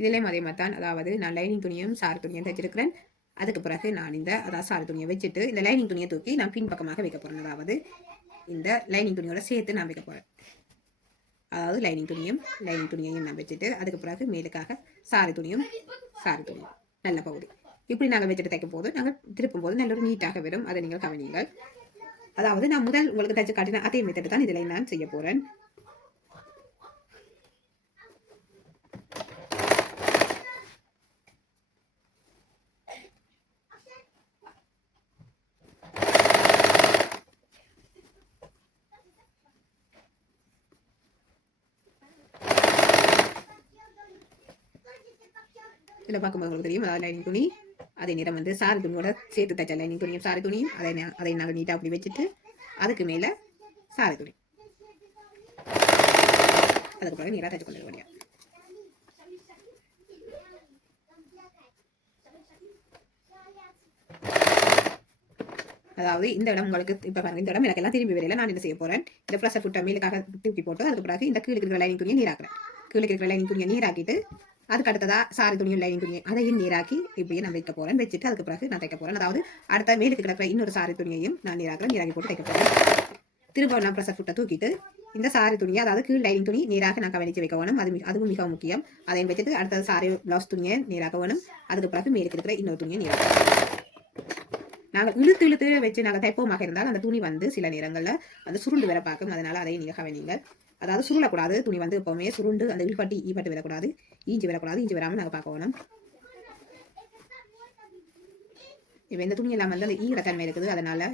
இதிலேயும் அதே மாதிரி தான், அதாவது நான் லைனிங் துணியும் சாரி துணியும் தைச்சிருக்கிறேன். அதுக்கு பிறகு நான் அதாவது சாரி துணியை வச்சுட்டு இந்த லைனிங் துணியை தூக்கி நான் பின்பக்கமாக வைக்க போகிறேன். அதாவது இந்த லைனிங் துணியோட சேர்த்து நான் வைக்க போகிறேன். அதாவது லைனிங் துணியையும் நான் வச்சுட்டு அதுக்கு பிறகு மேலுக்காக சாரி துணியும் நல்ல பகுதி இப்படி நாங்கள் வச்சுட்டு தைக்கும் போது நாங்கள் திருப்பும் போது நல்ல ஒரு நீட்டாக வரும். அதை நீங்கள் கவனியுங்கள். அதாவது நான் முதல் உங்களுக்கு தைச்சு காட்டின அதே மெத்தட் தான் இதில் நான் செய்ய போகிறேன். இதில் பார்க்கும்போது உங்களுக்கு தெரியும், அதாவது லைனிங் துணி அதே நேரம் வந்து சாரி துணியோட சேர்த்து தைச்ச லைனிங் துணியும் சாரி துணியும் அதை நாங்கள் நீட்டாக அப்படி வச்சுட்டு அதுக்கு மேலே சாரி துணி அதுக்கு பிறகு நீராக தைச்சு கொண்டு வர. அதாவது இந்த இடம் உங்களுக்கு இப்போ பாருங்க, இந்த இடம் எனக்கு எல்லாம் திரும்பி வரையில நான் என்ன செய்ய போகிறேன், இந்த ப்ரெஷர் ஃபுட்டை மேலுக்காக தூக்கி போட்டு அதுக்கு பிறகு இந்த கீழே இருக்கிற லைனிங் துணியை நீராக்குறேன். கீழே இருக்கிற லைனிங் துணியை நீராக்கிட்டு அதுக்கு அடுத்ததா சாரி துணியும் லைனிங் துணியும் அதையும் நீராக்கி இப்படியே நான் வைக்க போகிறேன். வச்சுட்டு அதுக்கு பிறகு நான் தைக்க போகிறேன். அதாவது அடுத்த மேலுக்கு கிடக்கிற இன்னொரு சாரி துணியையும் நான் நீராக்கி போட்டு தைக்க போகிறேன். திரும்ப நான் ப்ரெஷர் ஃபுட்டை தூக்கிட்டு இந்த சாரி துணியை, அதாவது கீழ் லைனிங் துணி நீராக நான் கவனித்து வைக்க வேணும். அதுவும் மிகவும் முக்கியம். அதையும் வச்சுட்டு அடுத்த சாரி ப்ளவுஸ் துணியை நீராக்க வேணும். அதுக்கு பிறகு மேலுக்கு இருக்கிற இன்னொரு துணியை நீராக்க. நாங்கள் இழுத்து வச்சு நாங்கள் தைப்போமாக இருந்தால் அந்த துணி வந்து சில நேரங்களில் அந்த சுருண்டு வர பார்க்கும். அதனால அதை நீங்கள் கவனிங்கள். அதாவது சுருளக்கூடாது. துணி வந்து எப்பவுமே சுருண்டு அந்த ஈப்பட்டு வரக்கூடாது, ஈஞ்சி வராமல் நாங்கள் பார்க்க வேணும். இப்போ இந்த துணி எல்லாம் வந்து அந்த ஈரத்தன்மை இருக்குது. அதனால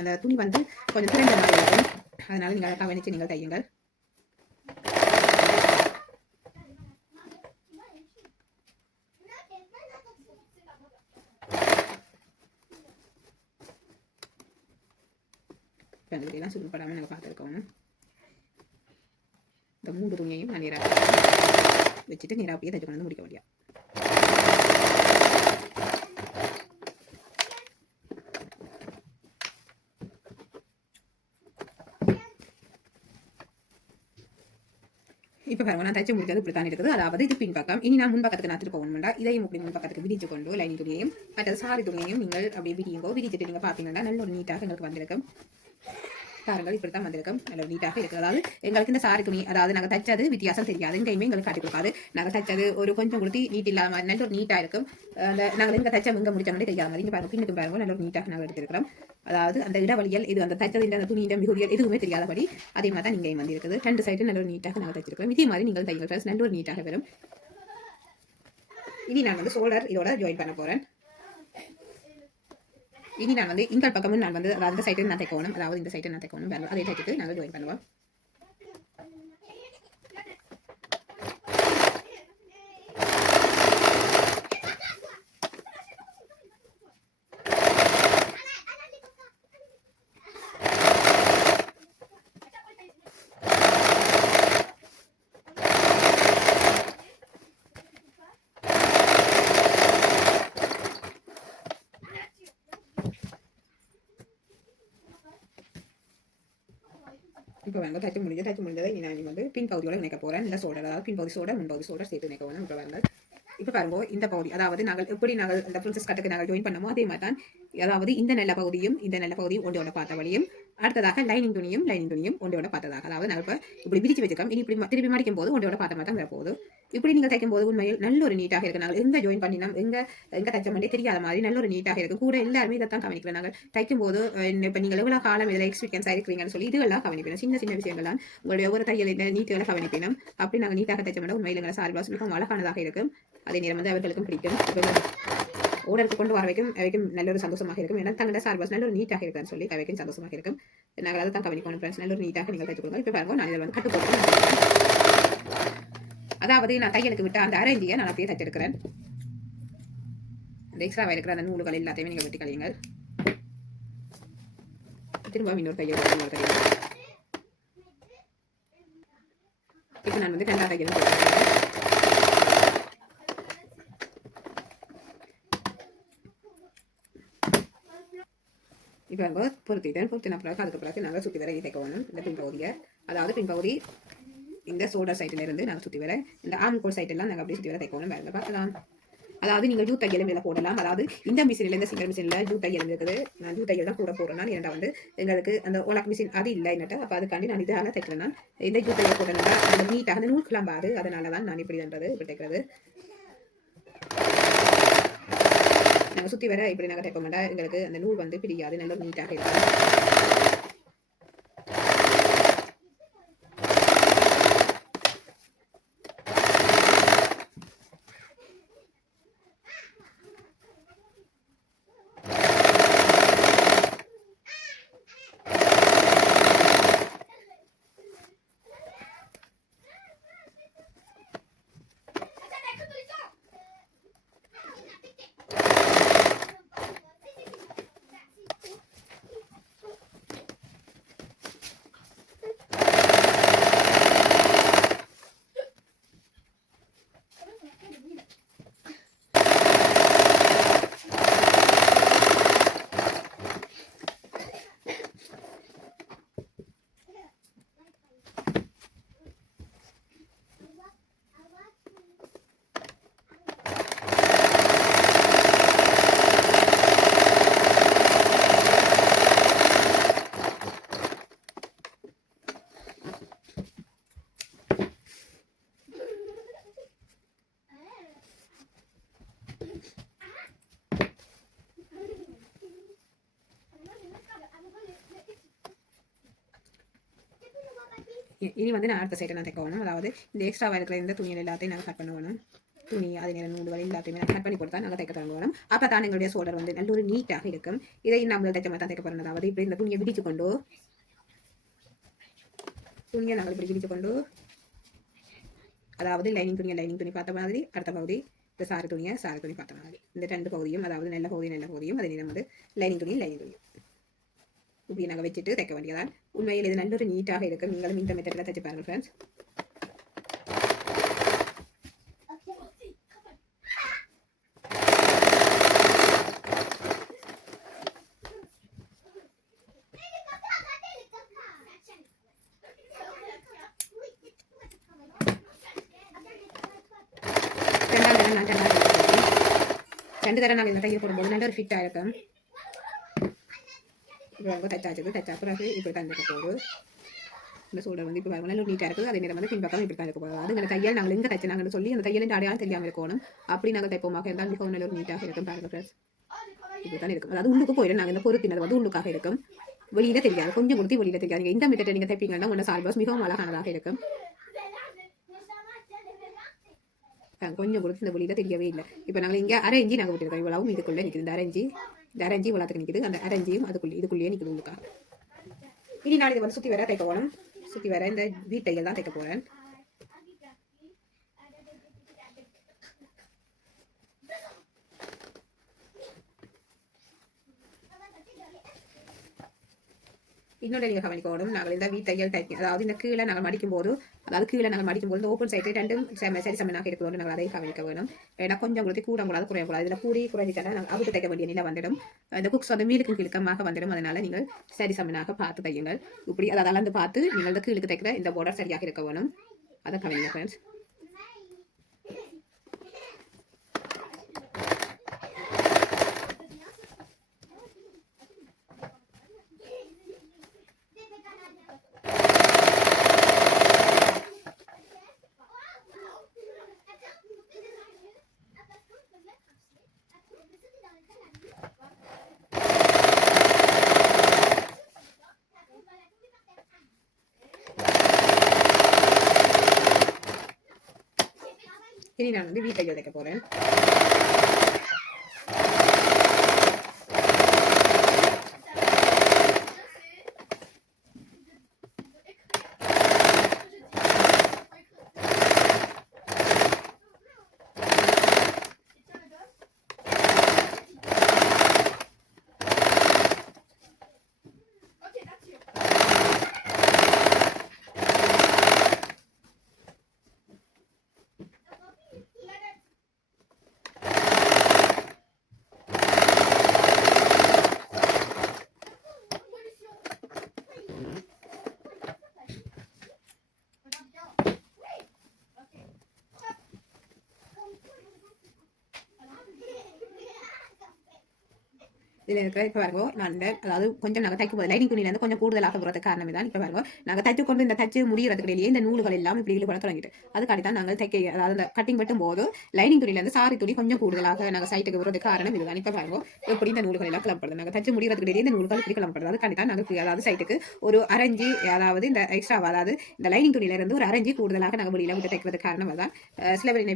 அந்த துணி வந்து கொஞ்சம் திறந்த மாதிரி இருக்கும். அதனால நீங்கள் கவனித்து நீங்கள் தையுங்கள். எல்லாம் சுருப்படாமல் நாங்கள் பார்த்துருக்கோம். இந்த 3 துணியையும் நான் நீராக வச்சுட்டு நீராப்பியே தைச்சு கொண்டு வந்து முடிக்க முடியாது. இப்போ பாருங்க, நான் தைச்சு முடிக்கிறது இப்படி தான் இருக்குது. அதாவது இது பின்பக்கம். இனி நான் முன்பக்கத்துக்கு நான் திருப்பணும்னா இதையும் இப்படி முன்பக்கத்துக்கு விரிச்சு கொண்டு லைனிங் துணியையும் மற்றது சாரி துணியையும் நீங்கள் அப்படியே விரிச்சிட்டு நீங்கள் பார்த்தீங்கன்னா நல்ல ஒரு நீட்டாக எங்களுக்கு வந்திருக்கும். பாருங்கள், இப்படி தான் வந்திருக்கும். நல்ல நீட்டாக இருக்குது. அதாவது எங்களுக்கு இந்த சாரி துணி, அதாவது நாங்கள் தைச்சது வித்தியாசம் தெரியாது. எங்கேயுமே எங்களுக்கு காட்டி கொடுக்காது. நாங்கள் தைச்சது ஒரு கொஞ்சம் கொடுத்து நீட் இல்லாத மாதிரி நல்ல ஒரு நீட்டாக இருக்கும். அந்த நாங்கள் எங்கே தைச்சா எங்கே முடிச்ச மாதிரி தெரியாத மாதிரி இங்கே பாருங்கள், பின்னுக்கு பாருங்கள் நல்ல ஒரு நீட்டாக நாங்கள் எடுத்திருக்கிறோம். அதாவது அந்த இடவழியல் இது அந்த தைச்சது அந்த துணியின் மிகுதியல் எதுவுமே தெரியாதபடி அதே மாதிரி தான் இங்கேயும் வந்திருக்குது. 2 சைடு நல்ல ஒரு நீட்டாக நாங்கள் தைச்சிருக்கிறோம். இதே மாதிரி நீங்கள் தைங்கள் ஃப்ரெண்ட்ஸ், நல்ல ஒரு நீட்டாக வரும். இனி நான் வந்து ஷோல்டர் இதோட ஜாயின் பண்ண போகிறேன். இனி நான் வந்து இந்த பக்கமும் நான் வந்து அந்த சைடு நான் தைக்கணும். அதாவது இந்த சைடு நான் தைக்கணும். அதே தைச்சிட்டு நாங்கள் ஜாயின் பண்ணுவோம். இப்போ வந்து தைச்சு முடிஞ்சதை நான் வந்து பின் பகுதியோட இணைக்க போகிறேன். இந்த சோல்டர், அதாவது பின் பகுதி சோல்டர் முன் பகுதி சோல்டர் சேர்த்து இணைக்க வேணும். இப்போ பாருங்க, இந்த பகுதி, அதாவது நாங்கள் எப்படி நாங்கள் இந்த பிரின்சஸ் கட்டுக்கு நாங்கள் ஜாயின் பண்ணமோ அதே மாதிரி தான். அதாவது இந்த நல்ல பகுதியும் ஒன்றோட பார்த்த வழியும் அடுத்ததாக லைனிங் துணியும் ஒன்றோட பார்த்ததாக. அதாவது நாங்கள் இப்போ இப்படி விரிச்சு வச்சுக்கோம். இனி இப்படி திருப்பி மடிக்கும் போது ஒன்றோட பார்த்த மாதிரி தான் வரப்போகுது. இப்படி நீங்கள் தைக்கும் போது உண்மையில் நல்ல ஒரு நீட்டாக இருக்கு. நாங்கள் எங்கே ஜாயின் பண்ணினோம், எங்கே தைச்ச மாதிரி தெரியாத மாதிரி நல்ல ஒரு நீட்டாக இருக்கும். கூட எல்லாருமே இதை தான் கவனிக்கிறோம். நாங்கள் தைக்கும் போது இப்போ நீங்கள் எவ்வளோ காலம் இதில் எக்ஸ்பீரியன்ஸ் ஆகிருக்கிறீங்கன்னு சொல்லி இதுவெல்லாம் கவனிப்பேன். சின்ன விஷயங்கள்லாம் உங்களுடைய ஒவ்வொரு தையல் நீட்டுகளை கவனிப்பேன். அப்படி நாங்கள் நீட்டாக தைச்ச மாதிரி உண்மையில் எங்களை சாரி பிளவுஸ் மிகவும் அழகானதாக இருக்கும். அதே நேரம் வந்து அவர்களுக்கும் பிடிக்கும். ஓடருக்கு கொண்டு வர வைக்கும் நல்ல ஒரு சந்தோஷமாக இருக்கும். ஏன்னா தங்களோட சாரி பிளவுஸ் நல்ல ஒரு நீட்டாக இருக்குன்னு சொல்லி வைக்கும் சந்தோஷமாக இருக்கும். நாங்கள் அதை தான் கவனிக்கணும் ஃப்ரெண்ட்ஸ். நல்ல ஒரு நீட்டாக நீங்கள் தைச்சு கொடுங்க. இப்போ பாருங்க, நான் இதில் வந்து கட்டு போட்டு, அதாவது நான் தையலுக்கு விட்ட அந்த அரேஞ்சியை நான் அப்படியே தைச்சிருக்கிறேன். அந்த எக்ஸ்ட்ராவாக இருக்கிற அந்த நூல்கள் எல்லாத்தையுமே நீங்கள் வெட்டி கழியுங்கள். திரும்ப இன்னொரு தையல் இப்போ நான் வந்து 2ஆம் தையல் இப்போ பொருத்திட்டேன். பொருத்தின பிறகு அதுக்கு பிறகு நாங்கள் சுற்றி வர தைக்க வேணும். இந்த பின்பகுதியை, அதாவது பின்பகுதி இந்த ஷோல்டர் சைட்ல இருந்து நாங்கள் சுற்றி வர இந்த ஆம் கோல் சைட்டெல்லாம் நாங்கள் அப்படியே சுற்றி வர தைக்கணும் பாருங்க பார்க்கலாம். அதாவது நீங்கள் ஜூ தையல் மேலே போடலாம். அதாவது இந்த மிஷினில் இந்த சிங்கர் மிஷினில் ஜூ தையல் இருக்குது. நான் ஜூ தையல் தான் கூட போடுறேன். ஏன்னா வந்து எங்களுக்கு அந்த ஒலக் மிஷின் அது இல்லை என்னட்டு. அப்போ அதுக்காண்டி நான் இதான தைக்கிறேன். இந்த ஜூ தையல் போட்டேன்னா அந்த நீட்டாக அந்த நூல் கிளம்பாது. அதனால தான் நான் இப்படி தண்டது இப்படி தைக்கிறது. நாங்கள் சுற்றி வர இப்படி நாங்கள் தைக்க மாட்டா எங்களுக்கு அந்த நூல் வந்து பிடிக்காது. நல்ல நீட்டாக இருக்கும். இனி வந்து நான் அடுத்த சைட்டை நான் தைக்கணும். அதாவது இந்த எக்ஸ்ட்ராவாக இருக்கிற இந்த துணிகள் எல்லாத்தையும் நாங்கள் கட் பண்ணணும். துணி அதே நேரம் நூல்கள் எல்லாத்தையுமே நாங்கள் கட் பண்ணி கொடுத்தா நாங்கள் தைக்க தொடங்கணும். அப்போ தான் எங்களுடைய ஷோல்டர் வந்து நல்ல ஒரு நீட்டாக இருக்கும். இதை நம்ம தைச்ச மாதிரி தான் தைக்க போகிறோம். அதாவது இப்படி இந்த துணியை விடிச்சு கொண்டு நாங்கள் இப்படி விடிச்சு கொண்டு அதாவது லைனிங் துணி பார்த்த மாதிரி அடுத்த பகுதி இந்த சாறு துணி பார்த்த மாதிரி இந்த ரெண்டு பகுதியும் அதாவது நல்ல பகுதியும் அதே நேரம் வந்து லைனிங் துணியும் இப்படி நாங்கள் வச்சுட்டு தைக்க வேண்டியதான். உண்மையில் இது நல்ல ஒரு நீட்டாக இருக்கும். நீங்களும் இந்த மெத்தடில் தைச்சு பாருங்கள் ஃப்ரெண்ட்ஸ். ரெண்டு தடவை நாங்கள் இந்த தையல் போடும்போது நல்ல ஒரு ஃபிட்டாக இருக்கும். இப்போ தைச்சா பிறகு இப்படி தான் இருக்க போகுது. இந்த ஷோல்டர் வந்து இப்போ நல்ல நீட்டாக இருக்குது. அதே நேரம் வந்து பின்பக்கம் இப்படி தான் இருக்க போகுது. அது இந்த தையல் நாங்கள் எங்கே தைச்சு நாங்கள் சொல்லி அந்த தையலின் அடையாளம் தெரியாமல் இருக்கணும். அப்படி நாங்கள் தைப்போமாக இருந்தால் மிகவும் நல்ல ஒரு நீட்டாக இருக்கும். பாருங்கள் ஃப்ரெண்ட்ஸ், இப்படி தான் இருக்கும். அதாவது உள்ளுக்கு போயிடும். நாங்கள் இந்த பொறுப்பினது வந்து உள்ளுக்காக இருக்கும். வெளியில தெரியாது, கொஞ்சம் கொடுத்து வெளியில தெரியாது. நீங்கள் இந்த மெத்தட் நீங்கள் தைப்பீங்கன்னா உங்களோட சால்பாஸ் மிகவும் அழகானதாக இருக்கும். கொஞ்சம் கொடுத்து இந்த வெளியில தெரியவே இல்லை. இப்போ நாங்கள் இங்கே அரை இஞ்சி நாங்கள் விட்டுருக்கோம். இவ்வளவும் இதுக்குள்ளே நிற்குது. இந்த அரைஞ்சி இவ்வளோத்துக்கு நிற்குது. அந்த அரைஞ்சியும் இதுக்குள்ளேயே நிற்குது உள்ளுக்காக. இனி நான் இதை வந்து சுற்றி வர தைக்க போகணும். சுற்றி வர இந்த வீட்டைகள் தான் தைக்க போகிறேன். இன்னொரு நீங்கள் கவனிக்கணும். நாங்கள் இந்த வீட்டையல் தைக்க அதாவது இந்த கீழே நாங்கள் மடிக்கும் போது இந்த ஓப்பன் சைடு ரெண்டும் சரி சமனாக இருக்கிறோம். நாங்கள் அதை கவனிக்க வேணும். ஏன்னா கொஞ்சம் கொடுத்து கூடக்கூடாது குறையக்கூடாது. இதில் கூடி குறைஞ்சிட்டா நாங்கள் அவுட்டு தைக்க வேண்டிய நிலை வந்துடும். இந்த குக்ஸ் வந்து மீளுக்கு கிழக்கமாக வந்துடும். அதனால நீங்கள் சரி சமனாக பார்த்து தையுங்கள். இப்படி அதை அளந்து பார்த்து நீங்கள் இந்த கீழுக்கு தைக்கிற இந்த பார்டர் சரியாக இருக்க வேணும். அதை கவனிங்க ஃப்ரெண்ட்ஸ். இனி நான் வந்து வீட்டையல் தைக்க போகிறேன். இதில் இருக்கிற இப்போ பாருங்க நான் அதாவது கொஞ்சம் நாங்கள் தைக்கும் போது லைனிங் துணியிலேருந்து கொஞ்சம் கூடுதலாக போகிறதுக்கு காரணமே தான் இப்போ பாருங்க நாங்கள் தைச்சு கொண்டு இந்த தச்சு முடிகிறதுக்கு இடையிலேயே இந்த நூல்கள் எல்லாம் இப்படி இழுபட தொடங்கிட்டு அதுக்காண்டி தான் நாங்கள் தைக்க அதாவது அந்த கட்டிங் வெட்டும் போது லைனிங் துணியிலேருந்து சாரி துணி கொஞ்சம் கூடுதலாக நாங்கள் சைட்டுக்கு விடுறதுக்கு காரணம் இதுதான் இப்போ பாருங்க எப்படி இந்த நூல்கள் எல்லாம் கிளம்பப்படுது நாங்கள் தச்சு முடிகிறதுக்கு இடையிலே இந்த நூல்கள் இப்படி கிளம்பப்படுது அதுக்காண்டி தான் நாங்கள் அதாவது சைட்டுக்கு ஒரு அரைஞ்சி அதாவது இந்த எக்ஸ்ட்ரா அதாவது இந்த லைனிங் துணியிலேருந்து ஒரு அரைஞ்சி கூடுதலாக நாங்கள் வெளியில் விட்டு தைக்கிறது காரணம் தான் சில பேர்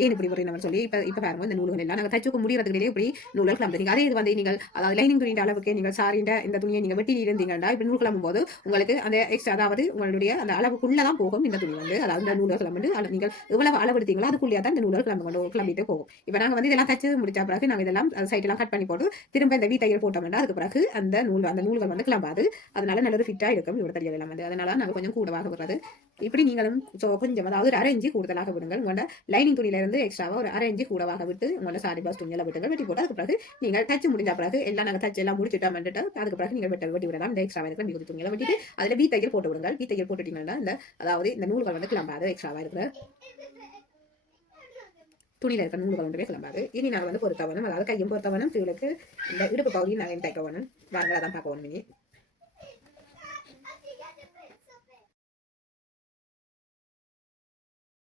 ஏன் இப்படி வரணும் சொல்லி இப்போ பாருங்க இந்த நூல்கள் எல்லாம் நாங்கள் தச்சுக்கு முடிகிறதுக்கு இடையே இப்படி நூல்கள் கிளம்புறீங்க அதே இது வந்து நீங்கள் அதாவது லைனிங் துணியின் அளவுக்கு நீங்கள் சாரின்ற இந்த துணியை நீங்கள் வெட்டி இருந்தீங்கன்னா இப்போ நூல் கிளம்பும் போது உங்களுக்கு அந்த எக்ஸ்ட்ரா அதாவது உங்களுடைய அந்த அளவுக்குள்ளே தான் போகும் இந்த துணி வந்து அதாவது இந்த நூல்கள் கிளம்பு நீங்கள் எவ்வளவு அளவு எடுத்தீங்களோ அதுக்குள்ளேயே தான் இந்த நூல்கள் கிளம்பிட்டு போகும் இப்போ நாங்கள் வந்து இதெல்லாம் தச்சு முடிச்ச பிறகு நாங்கள் இதெல்லாம் சைட்டெல்லாம் கட் பண்ணி போட்டு திரும்ப இந்த தையல் போட்டோம்னா அதுக்கு பிறகு அந்த நூல்கள் வந்து கிளம்பாது அதனால நல்ல ஃபிட்டாக இருக்கும் இவ்வளோ தையல் எல்லாம் வந்து அதனால நாங்கள் கொஞ்சம் கூடவாக விடுறது இப்படி நீங்களும் கொஞ்சம் அதாவது ஒரு அரைஞ்சி கூடுதலாக விடுங்கள் உங்களோட லைனிங் துணியிலிருந்து எக்ஸ்ட்ராவாக ஒரு அரைஞ்சி கூடவாக விட்டு உங்களோட சாரி பாஸ் துணியெல்லாம் விட்டுங்க வெட்டி போட்டு அதுக்கு பிறகு நீங்கள் தச்சு முடிஞ்ச பிறகு எல்லாம் நாங்கள் தச்சு எல்லாம் முடிச்சுட்டோம் அதுக்கு பிறகு நீங்கள் வெட்டி விடலாம் இந்த எக்ஸ்ட்ரா இருக்கிற மிகுதி துணியெல்லாம் வெட்டிட்டு அதில் தையல் போட்டு விடுங்கள் தையல் போட்டுட்டீங்கன்னா இந்த அதாவது இந்த நூல்கள் வந்து கிளம்பாது எக்ஸ்ட்ராவாக இருக்கிற துணியில் இருக்கிற நூல்கள் ஒன்றுமே கிளம்பாது இனி நாங்கள் வந்து பொறுத்தவனும் அதாவது கையும் பொறுத்தவனும் இவளுக்கு இந்த இடுப்பு பகுதியும் நாங்கள் தைக்கவனும் வாங்கலாம் தான் பார்க்கணும் இனி